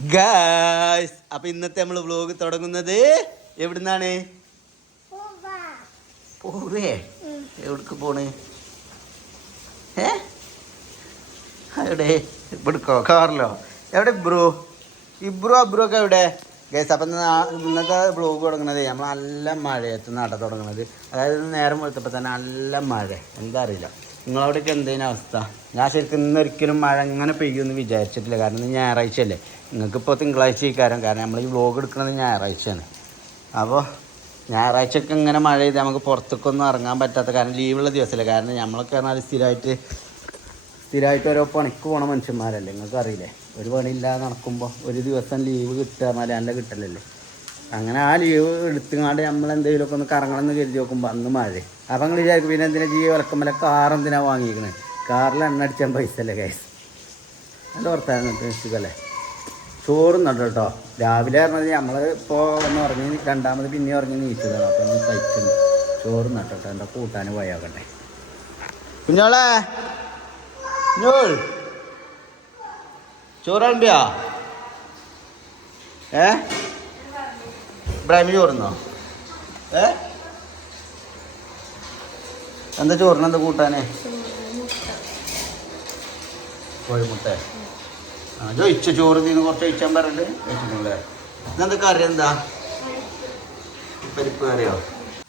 Guys അപ്പൊ ഇന്നത്തെ നമ്മൾ വ്ലോഗ് തുടങ്ങുന്നത് എവിടുന്നാണ്? പോവേ. എവിടക്ക് പോണ്? ഏ? എവിടെ? ഇവിടുക്കോ? കാറിലോ? എവിടെ ഇബ്രോ? ഇബ്രോ അബ്രോ ഒക്കെ എവിടെ? ഗൈസ് അപ്പം ഇന്നത്തെ ബ്ലോഗ് തുടങ്ങുന്നത് നമ്മൾ നല്ല മഴയത്ത് നട തുടങ്ങുന്നത്. അതായത് നേരം വെളുത്തപ്പോൾ തന്നെ നല്ല മഴ. എന്താ അറിയില്ല. നിങ്ങളവിടേക്ക് എന്തേലും അവസ്ഥ? ഞാൻ ശരിക്കും ഇന്നൊരിക്കലും മഴ അങ്ങനെ പെയ്യുമെന്ന് വിചാരിച്ചിട്ടില്ല. കാരണം ഇന്ന് ഞായറാഴ്ച അല്ലേ നിങ്ങൾക്കിപ്പോൾ തിങ്കളാഴ്ച ഇക്കാരം കാരണം നമ്മൾ ഈ വ്ലോഗ് എടുക്കുന്നത് ഞായറാഴ്ചയാണ്. അപ്പോൾ ഞായറാഴ്ചയൊക്കെ ഇങ്ങനെ മഴ ചെയ്ത് നമുക്ക് പുറത്തേക്കൊന്നും ഇറങ്ങാൻ പറ്റാത്ത കാരണം ലീവുള്ള ദിവസമല്ല കാരണം നമ്മളൊക്കെ പറഞ്ഞാൽ സ്ഥിരമായിട്ട് സ്ഥിരമായിട്ട് ഓരോ പണിക്ക് പോണ മനുഷ്യന്മാരല്ലേ നിങ്ങൾക്ക് അറിയില്ലേ? ഒരു പണിയില്ലാതെ നടക്കുമ്പോൾ ഒരു ദിവസം ലീവ് കിട്ടുക നല്ല കിട്ടലല്ലേ. അങ്ങനെ ആ ലീവ് എടുത്തുകൊണ്ട് നമ്മൾ എന്തെങ്കിലുമൊക്കെ ഒന്ന് കറങ്ങണം എന്ന് കരുതി നോക്കുമ്പോൾ അന്ന് മഴ. അപ്പം നിങ്ങൾ വിചാരിക്കും പിന്നെ എന്തിനാ ജീവ വിളക്കുമ്പോൾ കാർ എന്തിനാ വാങ്ങിയിരിക്കുന്നത് കാറിൽ എണ്ണ അടിച്ചാൽ പൈസ അല്ലേ കേസ് നല്ല ഓർത്തായിരുന്നു സുഖല്ലേ? ചോറും നട്ടു കേട്ടോ. രാവിലെ പറഞ്ഞത് നമ്മൾ ഇപ്പോൾ ഒന്ന് ഉറങ്ങി രണ്ടാമത് പിന്നെ ഉറങ്ങി നീച്ചതാണ്. അപ്പം ഒന്ന് കഴിക്കുന്നു ചോറും നട്ടോ എന്റെ കൂട്ടാൻ പോയാക്കട്ടെ കുഞ്ഞോളെ കുഞ്ഞോൾ. ചോറുണ്ടാ ഏ? ഇബ്രാഹിം ചോറുന്നോ? ഏ? എന്താ ചോറിനെന്താ കൂട്ടാനേ? കോഴിമുട്ട. ആ ചോദിച്ച ചോറ് നിന്ന് കുറച്ച് കഴിച്ചാൻ പറഞ്ഞിട്ട് കഴിച്ചിട്ടുണ്ടല്ലേ ഇതെന്താ കറി എന്താ? പരിപ്പ് കറിയോ?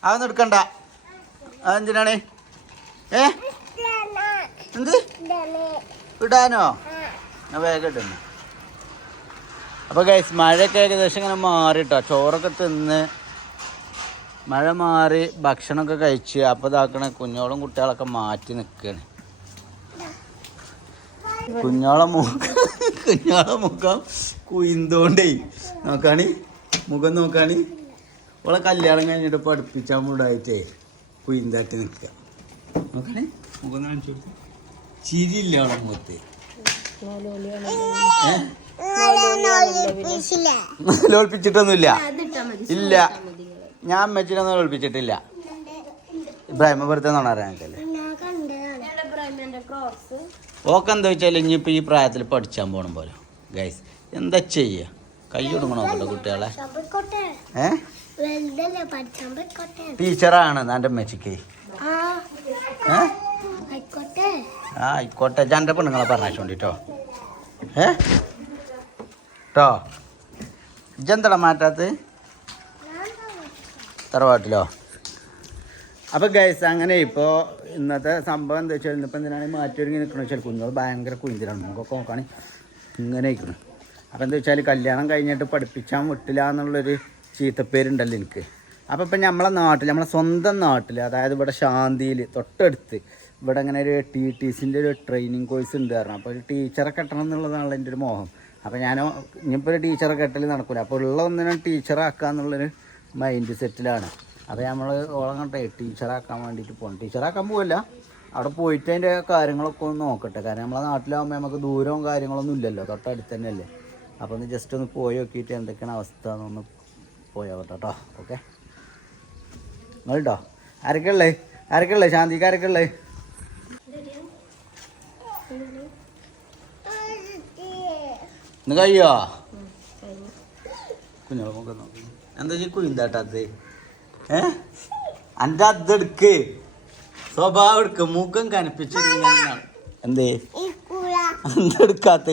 അതൊന്നും എടുക്കണ്ട. അതെന്തിനാണ്? ഏ? എന്ത്? ഇടാനോ? ഞാൻ വേഗം ഇടുന്നു. അപ്പോൾ ഗൈസ് മഴയൊക്കെ ഏകദേശം ഇങ്ങനെ മാറിട്ടോ. ചോറൊക്കെ തിന്ന് മഴ മാറി ഭക്ഷണമൊക്കെ കഴിച്ച് അപ്പോൾ ഇതാക്കണ കുഞ്ഞോളും കുട്ടികളൊക്കെ മാറ്റി നിൽക്കുകയാണ് കുഞ്ഞോളം മുഖം കുഞ്ഞോളെ മുഖം കുയിന്തോണ്ടേ. നോക്കാണി മുഖം നോക്കാണി. ഓളെ കല്യാണം കഴിഞ്ഞിട്ട് പഠിപ്പിച്ചാൽ മുടായിട്ടേ കുയിന്താട്ടി നിൽക്കുക. നോക്കാണി മുഖം ചിരിയില്ല അവളെ മുഖത്ത്? ലോൽപ്പിച്ചിട്ടൊന്നുമില്ല ഇല്ല. ഞാൻ അമ്മച്ചിനൊന്നും ലോൽപ്പിച്ചിട്ടില്ല ഇബ്രാഹിമ വെറുതെ എനിക്കല്ലേ ഓക്കെ എന്താ വെച്ചാൽ ഇനിയിപ്പോൾ ഈ പ്രായത്തിൽ പഠിച്ചാൻ പോകണം പോലെ. ഗൈസ് എന്താ ചെയ്യുക കൈ കൊടുക്കണോ കേട്ടോ കുട്ടികളെ? ഏ? ടീച്ചറാണ് എന്റെ അമ്മച്ചിക്ക് ആ. ആയിക്കോട്ടെ. ആയിക്കോട്ടെ. എന്റെ പെണ്ണുങ്ങളെ പറഞ്ഞോണ്ടിട്ടോ ഏ? കേട്ടോ ഇജ്ജെന്താ മാറ്റാത്ത? തറവാട്ടിലോ? അപ്പോൾ ഗൈസ് അങ്ങനെ ഇപ്പോൾ ഇന്നത്തെ സംഭവം എന്താ വെച്ചാൽ ഇന്നിപ്പോൾ എന്തിനാണ് മാറ്റി ഒരുങ്ങി നിൽക്കണമെന്ന് വെച്ചാൽ കുഞ്ഞുങ്ങൾ ഭയങ്കര കുഞ്ഞിലാണ് നമുക്കൊക്കെ നോക്കുകയാണ് ഇങ്ങനെ ഇരിക്കണം. അപ്പോൾ എന്താ വെച്ചാൽ കല്യാണം കഴിഞ്ഞിട്ട് പഠിപ്പിച്ചാൻ വിട്ടില്ല എന്നുള്ളൊരു ചീത്തപ്പേരുണ്ടല്ലോ എനിക്ക്. അപ്പോൾ ഇപ്പം നമ്മളെ നാട്ടിൽ നമ്മളെ സ്വന്തം നാട്ടിൽ അതായത് ഇവിടെ ശാന്തിയിൽ തൊട്ടടുത്ത് ഇവിടെ അങ്ങനെ ഒരു ടി ടി സിന്റെ ഒരു ട്രെയിനിങ് കോഴ്സ് ഉണ്ട് കാരണം അപ്പോൾ ഒരു ടീച്ചറെ കെട്ടണം എന്നുള്ളതാണ് എന്റെ ഒരു മോഹം. അപ്പോൾ ഞാൻ ഇനിയിപ്പോൾ ഒരു ടീച്ചറെ കെട്ടൽ നടക്കില്ല അപ്പോൾ ഉള്ള ഒന്നിനും ടീച്ചറാക്കുക എന്നുള്ളൊരു മൈൻഡ് സെറ്റിലാണ് അപ്പോൾ നമ്മൾ ഓളം കണ്ടേ ടീച്ചറാക്കാൻ വേണ്ടിയിട്ട് പോകണം ടീച്ചറാക്കാൻ പോവില്ല. അവിടെ പോയിട്ട് അതിന്റെ കാര്യങ്ങളൊക്കെ ഒന്ന് നോക്കട്ടെ. കാരണം നമ്മളെ നാട്ടിലാകുമ്പോൾ നമുക്ക് ദൂരവും കാര്യങ്ങളൊന്നും ഇല്ലല്ലോ. തൊട്ടടുത്ത് തന്നെ അല്ലേ അപ്പോൾ ഒന്ന് ജസ്റ്റ് ഒന്ന് പോയി നോക്കിയിട്ട് എന്തൊക്കെയാണ് അവസ്ഥ എന്നൊന്ന് പോയാവട്ടെ കേട്ടോ ഓക്കെ നിങ്ങളുണ്ടോ? ആരൊക്കെയുള്ളേ ആരൊക്കെയുള്ളേ ശാന്തിക്ക് ആരൊക്കെയുള്ളേ ഇന്ന് കഴിയോ? കുഞ്ഞോളെ എന്താ ചെയ്യും കുയിന്താട്ടത് ഏ? എന്റെ അതെടുക്ക് സ്വഭാവം എടുക്ക്. മുഖം കനപ്പിച്ച് എന്തേ? എന്തെടുക്കാത്ത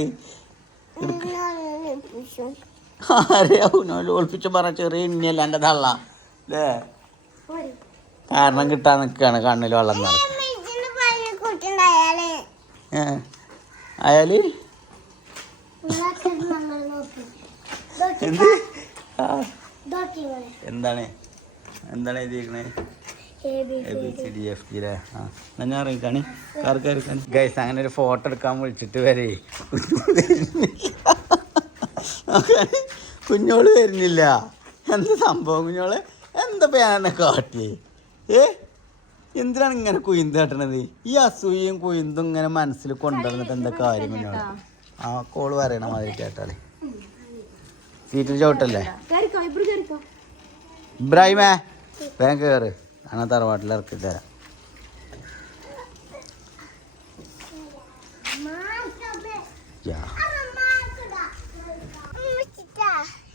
ആരെയാവും ഒളിപ്പിച്ച് പറഞ്ഞ ചെറിയ എണ്ണിയല്ല എന്റെ തള്ള. അല്ലേ കാരണം കിട്ടാൻ നിൽക്കുകയാണ് കണ്ണിൽ വെള്ളം അയാൽ? എന്ത്? ആ, എന്താണ്? എന്താണ് എഴുതിയിരിക്കണേ ഞാൻ ഗൈസ് അങ്ങനെ ഒരു ഫോട്ടോ എടുക്കാൻ വിളിച്ചിട്ട് വരെ. കുഞ്ഞോൾ വരുന്നില്ല. എന്ത് സംഭവം കുഞ്ഞോൾ? എന്താ പേനെ കാട്ടി ഏ? എന്തിനാണ് ഇങ്ങനെ കുയിന്ത് കാട്ടണത്? ഈ അസൂയയും കുയിന്തും ഇങ്ങനെ മനസ്സിൽ കൊണ്ടുവന്നിട്ട് എന്താ കാര്യം കുഞ്ഞോൾ? ആ കോൾ പറയണ മാതിരി കേട്ടാളെ. സീറ്റിൽ ചവിട്ടല്ലേ? ഇബ്രാഹിമേ വേഗം കയറ് അങ്ങനെ തറവാട്ടിൽ ഇറക്കി തരാം യാ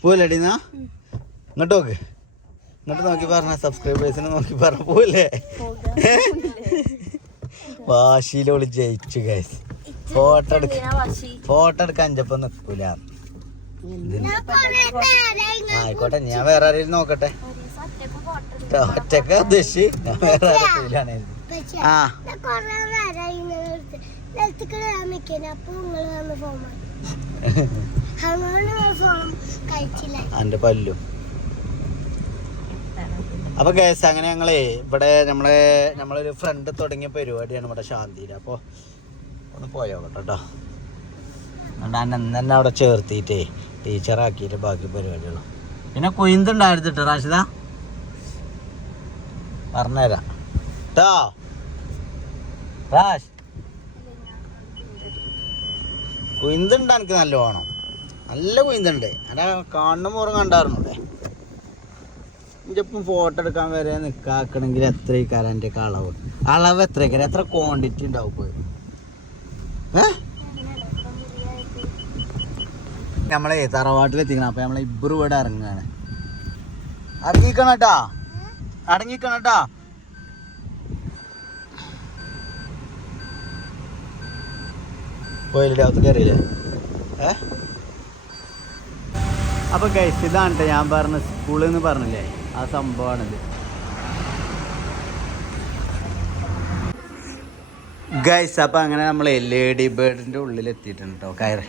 പോലടിന്നാ ഇങ്ങോട്ട് നോക്ക്. ഇങ്ങോട്ട് നോക്കി പറഞ്ഞ സബ്സ്ക്രൈബേഴ്സിനെ നോക്കി പറഞ്ഞ പോലെ വാശിയിലോൾ ജയിച്ചു ഗൈസ് ഫോട്ടോ എടുക്ക. ഫോട്ടോ എടുക്കാൻ അഞ്ചപ്പം നിക്കൂല. ആയിക്കോട്ടെ ഞാൻ വേറെ ആരെങ്കിലും നോക്കട്ടെ. ഒറ്റയ്ക്ക് ഉദ്ദേശിച്ച് ഞാൻ വേറെ ആരെയാണ് ആ. കൊറേ നേരമായി നിലത്തേക്ക് നിൽക്കുന്നു അപ്പൊ നിങ്ങൾ വന്ന് ഫോൺ അങ്ങനെ ഫോൺ കഴിച്ചില്ല. എന്റെ പല്ലും. അപ്പൊ കേസ് അങ്ങനെ ഞങ്ങളേ ഇവിടെ നമ്മളെ നമ്മളൊരു ഫ്രണ്ട് തുടങ്ങിയ പരിപാടിയാണ് ഇവിടെ ശാന്തിയിൽ അപ്പോൾ ഒന്ന് പോയോട്ടെ കേട്ടോ. തന്നെ അവിടെ ചേർത്തിട്ടേ. ടീച്ചറാക്കിയിട്ട് ബാക്കി പരിപാടികളും. പിന്നെ കൊയ്ന്തുണ്ടായിരുന്നു കേട്ടോ റാഷിദ? പറഞ്ഞുതരാം. കേട്ടോ റാഷ് കുയിന്തുണ്ട് എനിക്ക് നല്ലോണം. നല്ല കുയിന്തുണ്ട്. അല്ല കാണുന്ന മുറം കണ്ടായിരുന്നൂടെ എന്റെ ഫോട്ടോ എടുക്കാൻ വരെ നിൽക്കാക്കണമെങ്കിൽ എത്ര കാലം എന്റെ ഒക്കെ അളവ്? അളവ് എത്ര എത്ര ക്വാണ്ടിറ്റി ഉണ്ടാവും പോയി നമ്മളെ തറവാട്ടിലെത്തിക്കണം അപ്പം നമ്മളെ ഇബ്രു ഇവിടെ ഇറങ്ങുകയാണ്. ഇറങ്ങിക്കണം കേട്ടാ അടങ്ങിക്കണം കേട്ടാ പോയില്ലേ അകത്ത് കയറിയില്ലേ? ഏ? അപ്പൊ ഗൈസ് ഇതാണ് ട്ടോ ഞാൻ പറഞ്ഞ സ്കൂളിൽ നിന്ന് പറഞ്ഞില്ലേ? ആ സംഭവമാണിത്. ഗൈസ് അപ്പൊ അങ്ങനെ നമ്മൾ ലേഡി ബേർഡിന്റെ ഉള്ളിൽ എത്തിയിട്ടുണ്ട് കേട്ടോ കയറി.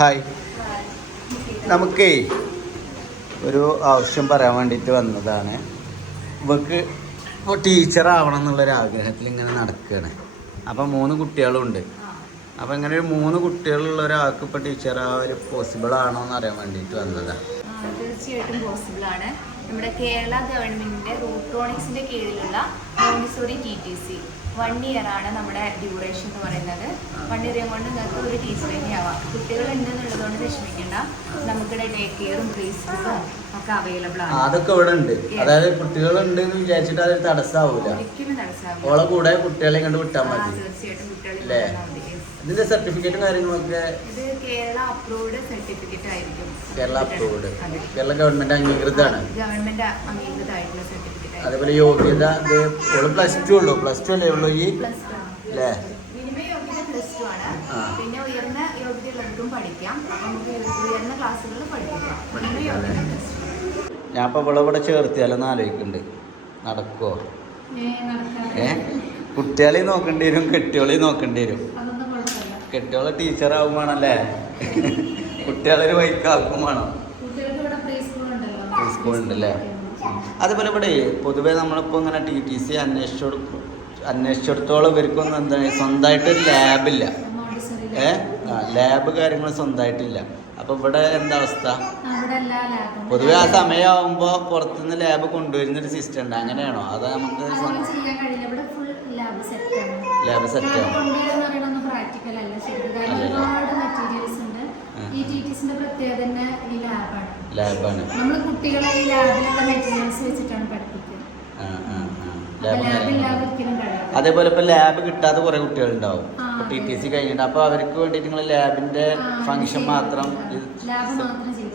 ഹായ് നമുക്കേ ഒരു ആവശ്യം പറയാൻ വേണ്ടിയിട്ട് വന്നതാണ്. ഇവക്ക് ഇപ്പോൾ ടീച്ചർ ആവണം എന്നുള്ളൊരു ആഗ്രഹത്തിൽ ഇങ്ങനെ നടക്കുകയാണ് അപ്പം മൂന്ന് കുട്ടികളുണ്ട്. അപ്പം ഇങ്ങനെ ഒരു മൂന്ന് കുട്ടികളുള്ള ഒരാൾക്ക് ഇപ്പോൾ ടീച്ചർ ആവൽ പോസിബിൾ ആണോ എന്ന് അറിയാൻ വേണ്ടിയിട്ട് വന്നതാണ് തീർച്ചയായിട്ടും പോസിബിൾ ആണ്. നമ്മുടെ കേരള ഗവൺമെന്റിന്റെ റൂട്രോണിക്സിന്റെ കീഴിലുള്ള montessori T T C one year ആണ് നമ്മുടെ ഡ്യൂറേഷൻ എന്ന് പറയുന്നത്. വൺ ഇയർ കൊണ്ട് നിങ്ങൾക്ക് ഒരു ടീച്ചറിനെ ആവാം. കുട്ടികൾ ഉണ്ടെന്നുള്ളതുകൊണ്ട് വിഷമിക്കേണ്ട. നമുക്കിടെ ഡേ കെയറും പ്രീ ഒക്കെ അവൈലബിൾ ആണ്. അതൊക്കെ ഇവിടെ ഉണ്ട്. അതായത് കുട്ടികൾ ഉണ്ട് എന്ന് വിചാരിച്ചിട്ട് അത് തടസ്സമാവില്ല ഒരിക്കലും തടസ്സമാവില്ല ഓളെ കൂടെ കുട്ടികളെ കണ്ട് വിട്ടാൽ മതി. തീർച്ചയായിട്ടും കുട്ടികളിൽ ഇതിന്റെ സർട്ടിഫിക്കറ്റും കാര്യങ്ങളൊക്കെ? ഇത് കേരള അപ്രൂവ്ഡ് സർട്ടിഫിക്കറ്റ് ആയിരിക്കും. കേരള അപ്രൂവ്ഡ് അതെ. കേരള ഗവൺമെന്റ് അംഗീകൃതമാണ്. ഗവൺമെന്റ് അംഗീകൃതമായിട്ടുള്ള സർട്ടിഫിക്കറ്റ് ആയിരിക്കും. അതേപോലെ യോഗ്യത ഇത് ഓൾ പ്ലസ് ടു ഉള്ളൂ. പ്ലസ് ടു അല്ലേ ഉള്ളൂ ഈ? പ്ലസ് ടു അല്ലേ മിനിമം യോഗ്യത പ്ലസ് ടു ആണ്. ആ. പിന്നെ ഉയർന്ന യോഗ്യതയുള്ളവർക്കും പഠിക്കാം. അപ്പൊ നമുക്ക് ഉയർന്ന ക്ലാസ്സുകളിൽ പഠിക്കാം. മിനിമം പഠിക്കാം യോഗ്യത അല്ലേ? പ്ലസ് ടു ഞാൻ ഇപ്പോൾ ഇവിടെ ഇവിടെ ചേർത്തിയാലെന്ന് ആലോചിക്കുന്നുണ്ട് നടക്കുമോ ഏ? കുട്ടികളെയും നോക്കേണ്ടി വരും കെട്ടിയോളെയും നോക്കേണ്ടി വരും. അതൊന്നും ടീച്ചർ കെട്ടിയോളെ ടീച്ചറാവും വേണമല്ലേ കുട്ടികളൊരു വൈക്കാക്കും വേണം. സ്കൂൾ ഉണ്ടല്ലോ. അതുപോലെ ഇവിടെ പൊതുവേ നമ്മളിപ്പോൾ ഇങ്ങനെ ടി ടി സി അന്വേഷിച്ചു അന്വേഷിച്ചിടത്തോളം ഇവർക്കൊന്നും എന്താണ് സ്വന്തമായിട്ട് ഒരു ലാബില്ല ഏ? ലാബ് കാര്യങ്ങൾ സ്വന്തമായിട്ടില്ല. അപ്പോൾ ഇവിടെ എന്താ അവസ്ഥ? പൊതുവെ ആ സമയമാകുമ്പോൾ പുറത്തുനിന്ന് ലാബ് കൊണ്ടുവരുന്നൊരു സിസ്റ്റം ഉണ്ട്. അങ്ങനെയാണോ? അത് നമുക്ക് ലാബ് സെറ്റ് കൊണ്ടുവരുന്ന അല്ല ശരിക്കും കാരണം ഒരുപാട് മെറ്റീരിയൽസ് ഉണ്ട്. ഈ ടി ടിസിന്റെ പ്രത്യേകത തന്നെ ഈ ലാബാണ് ലാബാണ് നമ്മൾ കുട്ടികളെ ഈ ലാബിലുള്ള മെറ്റീരിയൽസ് വെച്ചിട്ടാണ് പഠിപ്പിക്കുന്നത് അതേപോലെ ഇപ്പൊ ലാബ് കിട്ടാത്ത കുറെ കുട്ടികളുണ്ടാവും. ടി ടി സി കഴിഞ്ഞിട്ട് അപ്പൊ അവർക്ക് വേണ്ടിട്ട് നിങ്ങൾ ലാബിന്റെ ഫങ്ഷൻ ഫംഗ്ഷൻ മാത്രം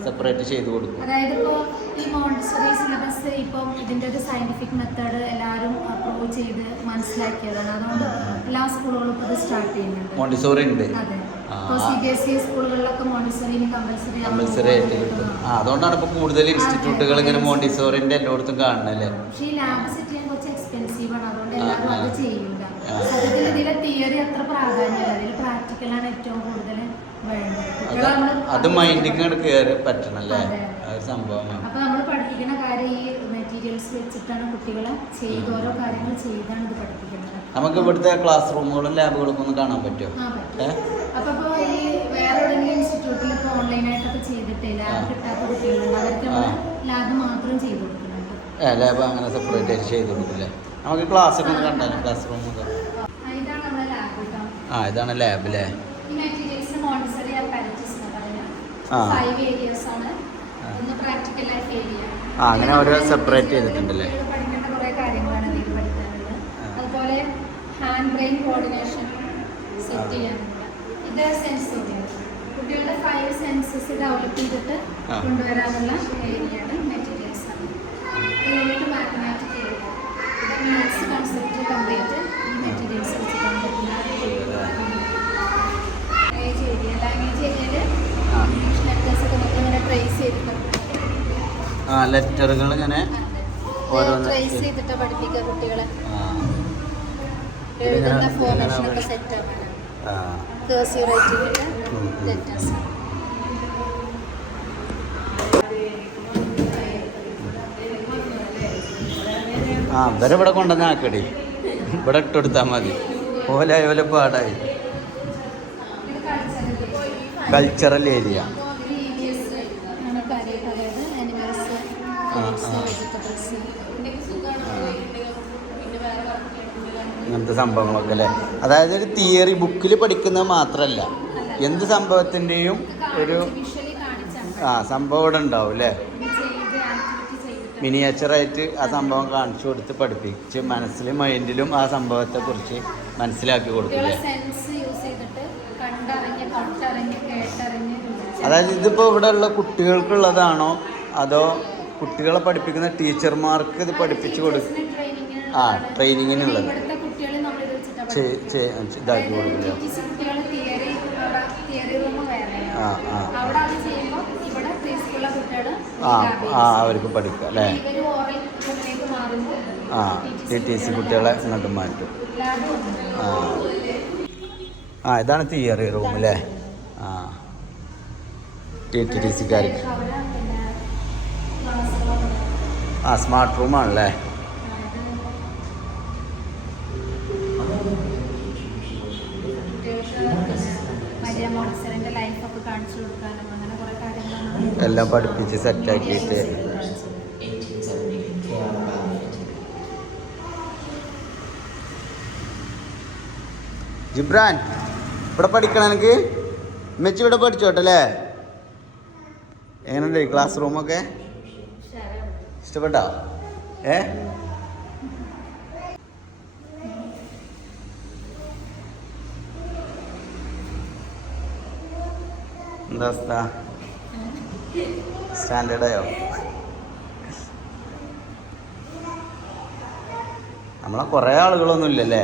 സെപ്പറേറ്റ് ചെയ്ത് കൊടുക്കും. അതായത് ഇപ്പോൾ ഈ മോണ്ടിസറി സിലബസ് ഇപ്പം ഇതിന്റെ ഒരു സയന്റിഫിക് മെത്തേഡ് എല്ലാവരും അപ്രൂവ് ചെയ്ത് മനസ്സിലാക്കിയതാണ്. അതുകൊണ്ട് എല്ലാ സ്കൂളുകളും ഇത് സ്റ്റാർട്ട് ചെയ്യുന്നുണ്ട്. മോണ്ടിസോറി ഉണ്ട്. അതെ. ഇപ്പോൾ സി ബി എസ് ഇ സ്കൂളുകളിലൊക്കെ മോണ്ടിസറി കമ്പൽസറി കമ്പൽസറി ആയിട്ട് കിട്ടും. ആ അതുകൊണ്ടാണ് ഇപ്പൊ കൂടുതൽ ഇൻസ്റ്റിറ്റ്യൂട്ടുകൾ ഇങ്ങനെ മോണ്ടിസോറിന്റെ എല്ലായിടത്തും കാണണല്ലേ പക്ഷേ ഈ ലാബ് സെറ്റ് ചെയ്യാൻ കുറച്ച് എക്സ്പെൻസീവ് ആണ്. അതുകൊണ്ട് എല്ലാവരും അത് ചെയ്യില്ല ആ. സത്യത്തിൽ ഇതിലെ തിയറി അത്ര പ്രാധാന്യമില്ല. ഇതിൽ പ്രാക്ടിക്കലാണ് ഏറ്റവും കൂടുതൽ അത് മൈൻഡിങ് കയറി പറ്റണം അല്ലേ ആ ഒരു സംഭവമാണ്. അപ്പൊ നമ്മൾ പഠിപ്പിക്കുന്ന കാര്യം ഈ മെറ്റീരിയൽസ് വെച്ചിട്ടാണ് കുട്ടികളെ ചെയ്ത് ഓരോ കാര്യങ്ങൾ ചെയ്താണ് ഇത് പഠിപ്പിക്കുന്നത്. നമുക്ക് ഇവിടുത്തെ ക്ലാസ് റൂമുകളും ലാബുകളും ഒന്ന് കാണാൻ പറ്റുമോ? അപ്പൊ ഇപ്പൊ ഈ വേറെ എവിടെയെങ്കിലും ഇൻസ്റ്റിറ്റ്യൂട്ടിൽ ഇപ്പൊ ഓൺലൈനായിട്ടൊക്കെ ചെയ്തിട്ട് ലാബ് ആ. കിട്ടാത്ത കുട്ടികളുണ്ട് അവർക്ക് നമ്മൾ ലാബ് മാത്രം ചെയ്ത് കൊടുക്കുന്നുണ്ട്. ഏ ലാബ് അങ്ങനെ സെപ്പറേറ്റ് ആയിട്ട് ചെയ്ത് കൊടുക്കില്ലേ? നമുക്ക് ക്ലാസ് റൂം കണ്ടാലും? ക്ലാസ് റൂം ആ ഇതാണ് ലാബ് അല്ലേ ഈ മെറ്റീരിയൽസ് മോണ്ടിസറി അപ്പാരറ്റസ് എന്ന് പറയുന്നത് ആ. ഫൈവ് ഏരിയസ് ആണ്. ഒന്ന് പ്രാക്ടിക്കൽ ലൈഫ് ഏരിയ ആ, അങ്ങനെ ഓരോ സെപ്പറേറ്റ് ചെയ്തിട്ടുണ്ടല്ലേ? പഠിക്കേണ്ട കുറേ കാര്യങ്ങളാണ് ഇതിൽ പഠിക്കാനുള്ളത്. അതുപോലെ ഹാൻഡ് ബ്രെയിൻ കോർഡിനേഷൻ സെറ്റ് ചെയ്യാനുണ്ട്. ഇത് സെൻസോറിയം കുട്ടികളുടെ ഫൈവ് സെൻസസ് ഡെവലപ്പ് ചെയ്തിട്ട് കൊണ്ടുവരാനുള്ള ഏരിയയാണ് മെറ്റീരിയൽസ് ആണ്. മാത്തമാറ്റിക് ഏരിയ ഇവിടെ മാത്സ് കൺസെപ്റ്റ് കംപ്ലീറ്റ് ഈ മെറ്റീരിയൽസ് വെച്ചിട്ടാണ് ലാംഗ്വേജ് ഏരിയ ലാംഗ്വേജ് ഏരിയയിൽ ആ ഇംഗ്ലീഷ് ലെറ്റേഴ്സ് ഒക്കെ നമ്മളിങ്ങനെ ട്രേസ് ചെയ്തിട്ട് ആ ലെറ്ററുകൾ ഇങ്ങനെ ഓരോന്ന് ആ. എഴുതുന്ന ഇതിങ്ങനെ- ഫോർമേഷൻ ഒക്കെ സെറ്റ് ആക്കണം. ആ. കേഴ്സീവ് റൈറ്റിംഗിൽ ഉം. ലെറ്റേഴ്സ് ആ ഇവരെ ഇവിടെ കൊണ്ടുവന്ന് ആക്കടി. ഇവിടെ ഇട്ടെടുത്താൽ മതി. ഓല ഓല പാടായി. കൾച്ചറൽ ഏരിയ അങ്ങനെ കാര്യമായിട്ട് അതായത് അനിമൽസ് അങ്ങനത്തെ സംഭവങ്ങളൊക്കെ അല്ലേ? അതായത് ഒരു തിയറി ബുക്കിൽ പഠിക്കുന്നത് മാത്രമല്ല എന്ത് സംഭവത്തിന്റെയും ഒരു ആ സംഭവം ഇവിടെ ഉണ്ടാവും അല്ലേ? മിനിയേച്ചറായിട്ട് ആ സംഭവം കാണിച്ചു കൊടുത്ത് പഠിപ്പിച്ച് മനസ്സിലും മൈൻഡിലും ആ സംഭവത്തെ കുറിച്ച് മനസ്സിലാക്കി കേട്ടറിഞ്ഞ് അതായത് ഇതിപ്പോൾ ഇവിടെ ഉള്ള കുട്ടികൾക്കുള്ളതാണോ അതോ കുട്ടികളെ പഠിപ്പിക്കുന്ന ടീച്ചർമാർക്ക് ഇത് പഠിപ്പിച്ചു കൊടുക്കും ആ ട്രെയിനിങ്ങിനുള്ളത്. ഇതാക്കി കൊടുക്കില്ല? ആ ആ അവർക്ക് പഠിക്കാം അല്ലേ? ആ ടി ടി സി കുട്ടികളെ ഇങ്ങോട്ട് മാറ്റും. ആ. ആ ഇതാണ് തിയറി റൂം അല്ലേ? ആ. ടി ടി ടി സിക്കാർക്ക് അവിടെ പിന്നെ ക്ലാസ് റൂം ആ സ്മാർട്ട് റൂമാണല്ലേ എല്ലാം പഠിപ്പിച്ച് സെറ്റാക്കിയിട്ട് ജിബ്രാൻ ഇവിടെ പഠിക്കണം എനിക്ക് മെച്ചി ഇവിടെ പഠിച്ചോട്ടെ അല്ലേ? എങ്ങനെയുണ്ട് ക്ലാസ് റൂമൊക്കെ ഇഷ്ടപ്പെട്ടോ? ഏ? എന്താ സ്റ്റാൻഡേർഡായോ? നമ്മളെ കുറേ ആളുകളൊന്നും ഇല്ലല്ലേ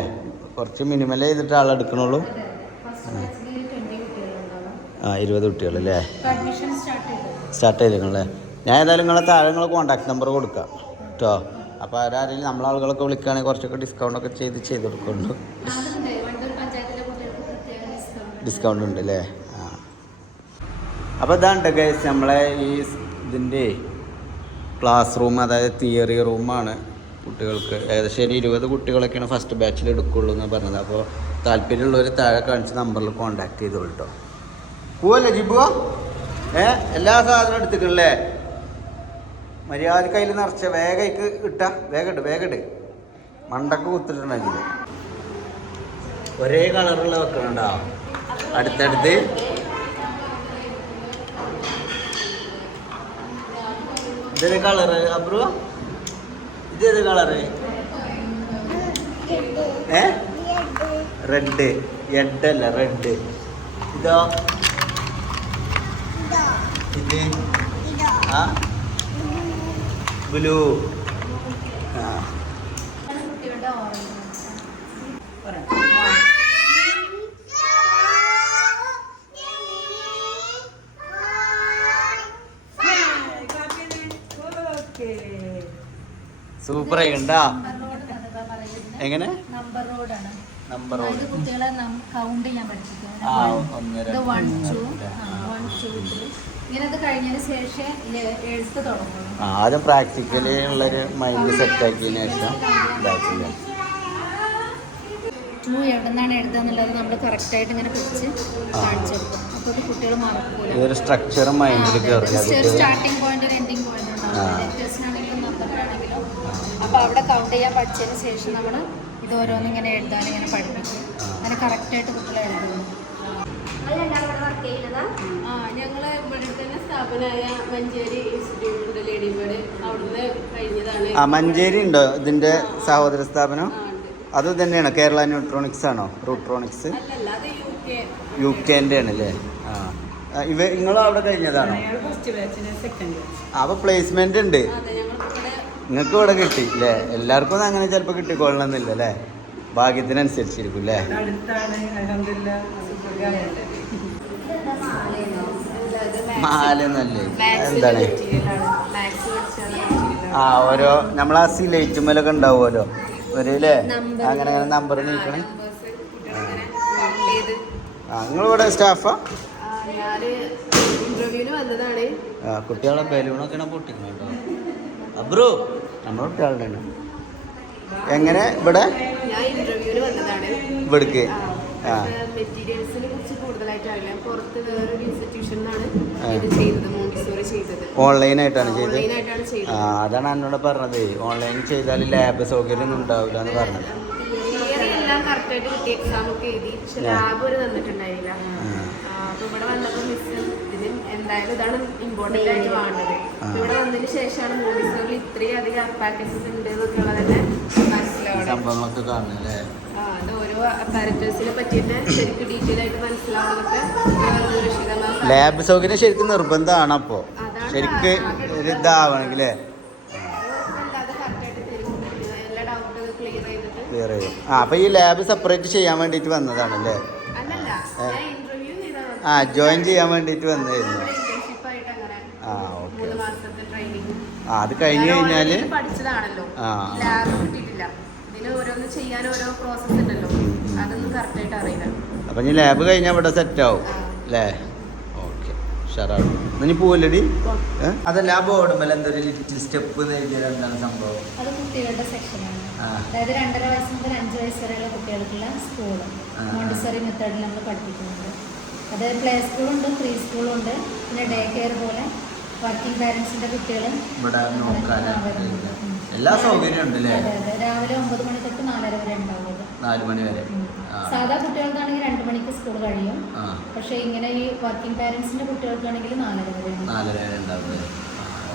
കുറച്ച് മിനിമൽ ചെയ്തിട്ട് ആളെടുക്കണുള്ളൂ ആ ഇരുപത് കുട്ടികളല്ലേ? സ്റ്റാർട്ട് ചെയ്തേക്കണല്ലേ ഞാൻ ഏതായാലും നിങ്ങളെ താഴെ നിങ്ങളെ കോൺടാക്ട് നമ്പർ കൊടുക്കാം. കേട്ടോ അപ്പോൾ ആരാരെങ്കിലും നമ്മളെ ആളുകളൊക്കെ വിളിക്കുകയാണെങ്കിൽ കുറച്ചൊക്കെ ഡിസ്കൗണ്ട് ഒക്കെ ചെയ്ത് ചെയ്ത് കൊടുക്കുന്നുണ്ട്. ഡിസ്കൗണ്ട് ഉണ്ട് അല്ലേ അപ്പോൾ ഇതാണ് ഗൈസ് നമ്മളെ ഈ ഇതിന്റെ ക്ലാസ് റൂം അതായത് തിയറി റൂമാണ് കുട്ടികൾക്ക്. ഏകദേശം ഒരു ഇരുപത് കുട്ടികളൊക്കെയാണ് ഫസ്റ്റ് ബാച്ചിൽ എടുക്കുള്ളൂ എന്ന് പറഞ്ഞത്. അപ്പോൾ താല്പര്യമുള്ളവർ താഴെ കാണിച്ച നമ്പറിൽ കോൺടാക്ട് ചെയ്തോളൂ കേട്ടോ പോവല്ലേ ജിബുവോ? ഏ? എല്ലാ സാധനവും എടുത്തിക്കണല്ലേ? മര്യാദ കയ്യിൽ നിറച്ച വേഗയ്ക്ക് ഇട്ട വേഗം ഇട്ട് വേഗം ഇട്ട് മണ്ടക്ക് കുത്തിട്ടുണ്ടെങ്കിൽ ഒരേ കളറുള്ള വെക്കണുണ്ടോ? അടുത്തടുത്ത്. ഇതേത് കളറ്? അബ്രു? ഇതേത് കളറ്? ഏ? റെഡ്. എഡ് അല്ല റെഡ്. ഇതോ? ഇത്? ആ? ബ്ലൂ. സൂപ്പർ ആയിണ്ടാ റോഡ് എങ്ങനെ? നമ്പർ അതായത് കുട്ടികളെ കൗണ്ട് ചെയ്യാൻ പഠിപ്പിക്കും. ആദ്യം പ്രാക്ടിക്കലി ഉള്ളൊരു മൈൻഡ് സെറ്റ് ആക്കിയതിന് ശേഷം ഇതാക്കില്ല ടു നമ്മൾ കറക്റ്റായിട്ട് ഇങ്ങനെ പിടിച്ച് കാണിച്ചു കൊടുക്കും. അപ്പോൾ കുട്ടികൾ മറക്കൂല. സ്ട്രക്ചർ മൈൻഡിൽ ഒരു സ്റ്റാർട്ടിംഗ് പോയിന്റ് എൻഡിങ് പോയിന്റ് ആണെങ്കിലും അപ്പോൾ അവിടെ കൗണ്ട് ചെയ്യാൻ പഠിച്ചതിന് ശേഷം നമ്മൾ ഇത് ഓരോന്നും ഇങ്ങനെ എഴുതാൻ ഇങ്ങനെ പഠിപ്പിക്കും. അങ്ങനെ കറക്റ്റായിട്ട് കുട്ടികളെ എഴുതുന്നു ആ ഞങ്ങൾ ഇവിടെ തന്നെ സ്ഥാപനമായ മഞ്ചേരി ഇൻസ്റ്റിറ്റ്യൂട്ട് ഉണ്ട് ലേഡി ബേർഡ് അവിടുന്ന് കഴിഞ്ഞതാണ്. ആ മഞ്ചേരി ഉണ്ടോ? ഇതിന്റെ സഹോദര സ്ഥാപനം? ഉണ്ട്. അത് തന്നെയാണോ കേരള ന്യൂട്രോണിക്സ് ആണോ? റൂട്രോണിക്സ്? യു കെ യു കെന്റെ ആണ് അല്ലേ? ആ. ഇവ നിങ്ങളും അവിടെ കഴിഞ്ഞതാണോ? ഫസ്റ്റ് ബാച്ചിന് സെക്കൻഡ് അപ്പൊ പ്ലേസ്മെന്റ് ഉണ്ട്. അതെ ഞങ്ങൾക്ക് ഇവിടെ നിങ്ങൾക്ക് ഇവിടെ കിട്ടി അല്ലേ? എല്ലാവർക്കും അങ്ങനെ ചിലപ്പോൾ കിട്ടിക്കൊള്ളണമെന്നില്ല അല്ലേ? ഭാഗ്യത്തിനനുസരിച്ചിരിക്കും അല്ലേ? മാലെന്നല്ലേ എന്താണ്? ആ ഓരോ നമ്മൾ ആ സിലേറ്റുമ്മലൊക്കെ ഉണ്ടാവുമല്ലോ. ഒരു അല്ലേ അങ്ങനെ അങ്ങനെ നമ്പർ നീക്കണേ ആ നിങ്ങളിവിടെ സ്റ്റാഫാ ആ? കുട്ടികളെ ബലൂണൊക്കെ പൊട്ടിക്കണം അബ്രു നമ്മുടെ കുട്ടികളുടെ എങ്ങനെ? ഇവിടെ? ഇവിടേക്ക്. മെറ്റീരിയൽസിനെ കുറിച്ച് കൂടുതലായിട്ട് അറിയില്ല പുറത്ത് വേറൊരു ഇൻസ്റ്റിറ്റ്യൂഷനിലാണ് ആ. ഇത് ചെയ്തത് മോണ്ടിസോറി ചെയ്തത്. ഓൺലൈനായിട്ടാണ് ചെയ്തത്? ഓൺലൈനായിട്ടാണ് ആ ചെയ്തത് അതാണ് എന്നോട് പറഞ്ഞത്. ഓൺലൈൻ ചെയ്താൽ ലാബ് സൗകര്യം ഉണ്ടാവില്ല എന്ന് പറഞ്ഞത്. തിയറി എല്ലാം കറക്റ്റായിട്ട് കിട്ടി എക്സാം ഒക്കെ എഴുതി. പക്ഷെ ആ. ലാബ് ഒരു തന്നിട്ടുണ്ടായില്ല. അപ്പൊ ഇവിടെ വന്നപ്പോൾ മിസ് ഇതിന് എന്തായാലും ഇതാണ് ഇമ്പോർട്ടന്റ് ആയിട്ട് വേണ്ടത്. ഇവിടെ വന്നതിന് ശേഷമാണ് മോണ്ടിസോറിൽ ഇത്രയും അധികം പാക്കേജസ് ഉണ്ട് എന്നൊക്കെ ഉള്ളത് തന്നെ മനസ്സിലാവണം സംഭവങ്ങളൊക്കെ കാണുന്നത് ഓരോ അപ്പാരറ്റേഴ്സിനെ പറ്റിയിട്ട് ശരിക്കും ഡീറ്റെയിൽ ആയിട്ട് ലാബ് സൗകര്യം ശരിക്കും നിർബന്ധമാണ് അപ്പോ. ശരിക്ക് ഒരു ഇതാവണമെങ്കിൽ ഡൗട്ട് ക്ലിയർ ചെയ്യും. ആ അപ്പോൾ ഈ ലാബ് സെപ്പറേറ്റ് ചെയ്യാൻ വേണ്ടിട്ട് വന്നതാണല്ലേ? ആ ജോയിൻ ചെയ്യാൻ വേണ്ടിയിട്ട് വന്നതായിരുന്നു. ആ ഓക്കെ ആ അത് കഴിഞ്ഞ് കഴിഞ്ഞാൽ പഠിച്ചതാണല്ലോ. ആ. ഇതിന് ഓരോന്ന് ചെയ്യാൻ ഓരോ പ്രോസസ് ഉണ്ടല്ലോ. അതൊന്നും കറക്റ്റ് ആയിട്ട് അറിയില്ല. അപ്പം ഇനി ലാബ് കഴിഞ്ഞാൽ ഇവിടെ സെറ്റ് ആവും. അല്ലേ ഓക്കെ ഉഷാറാവും എന്നാ ഇനി പോവല്ലടി? അതല്ല ആ ബോർഡ് മേലെ എന്തൊരു ലിറ്റിൽ സ്റ്റെപ്പ് എന്ന് എഴുതിയാൽ എന്താണ് സംഭവം? അത് കുട്ടികളുടെ സെക്ഷനാണ് അതായത് രണ്ടര വയസ്സ് മുതൽ അഞ്ച് വയസ്സ് വരെയുള്ള കുട്ടികൾക്കുള്ള സ്കൂൾ. മോണ്ടിസറി മെത്തേഡിൽ നമ്മൾ പഠിപ്പിക്കുന്നുണ്ട് അത് പ്ലേ സ്കൂളുണ്ട് പ്രീ സ്കൂളുണ്ട് പിന്നെ ഡേ കെയർ പോലെ വർക്കിംഗ് പാരൻസിന്റെ കുട്ടികളും ഇവിടെ നോക്കാൻ. എല്ലാ സൗകര്യം ഉണ്ട് അല്ലേ? രാവിലെ ഒമ്പത് മണി തൊട്ട് നാലര വരെ ഉണ്ടാവുന്നത് നാല് മണി വരെ. സാധാ കുട്ടികൾക്കാണെങ്കിൽ രണ്ട് മണിക്ക് സ്കൂൾ കഴിയും. പക്ഷെ ഇങ്ങനെ ഈ വർക്കിംഗ് പാരന്റ്സിന്റെ കുട്ടികൾക്കാണെങ്കിൽ നാലര വരെ. നാലര വരെ ഉണ്ടാവും